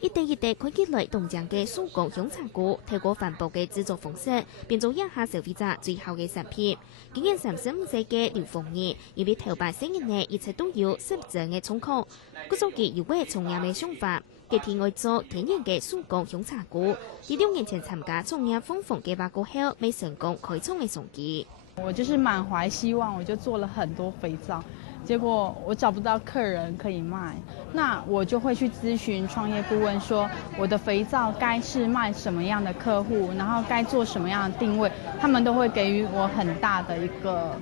一代一代开起来东江嘅手工香茶菇，透過環保嘅製作方式，變做一下消費者最後嘅產品。今年35歲嘅劉鳳儀，因為頭擺4年內一直都有10種嘅衝口，佢做嘅有位創業嘅想法，佢天愛做天然嘅手工香茶菇。喺6年前參加創業風風計劃過後，未成功開創嘅崇基。我就是滿懷希望，我就做了很多肥皂。結果我找不到客人可以賣，那我就會去諮詢創業顧問，說我的肥皂該是賣什麼樣的客戶，然後該做什麼樣的定位，他們都會給予我很大的一個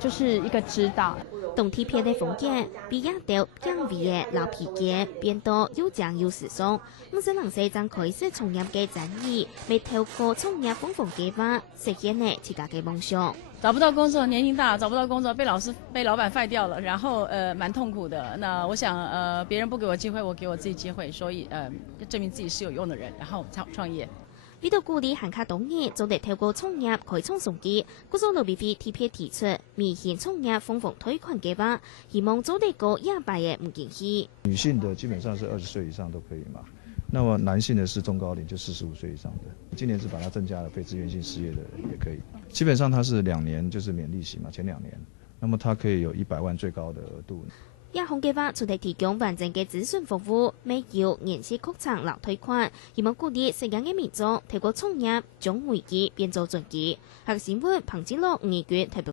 就是一個指導。冬天片的風景，比亞到香味的老皮件變到又醬又時尚。50歲正開始創業嘅爭議，未透過創業風風計劃實現呢自家嘅夢想。找不到工作，年齡大了找不到工作，被老闆廢掉了，然後蠻痛苦的。那我想別人不給我機會，我給我自己機會，所以證明自己是有用的人，然後創業。為到鼓勵行卡當年，就得透過創業開創崇基，故所劉必飛特別提出微型創業風風推廣計劃，希望做得個100嘅唔見稀。女性的基本上是20歲以上都可以嘛，那麼男性的是中高齡，就45歲以上的。今年是把它增加了非自願性失業的人也可以，基本上它是2年就是免利息嘛，前2年，那麼它可以有100萬最高的額度。亞行計劃除了提供完整嘅諮詢服務，未有延續擴張老推款，希望鼓勵適應嘅民眾透過創業將危機變做轉機。學新聞彭志樂5月特別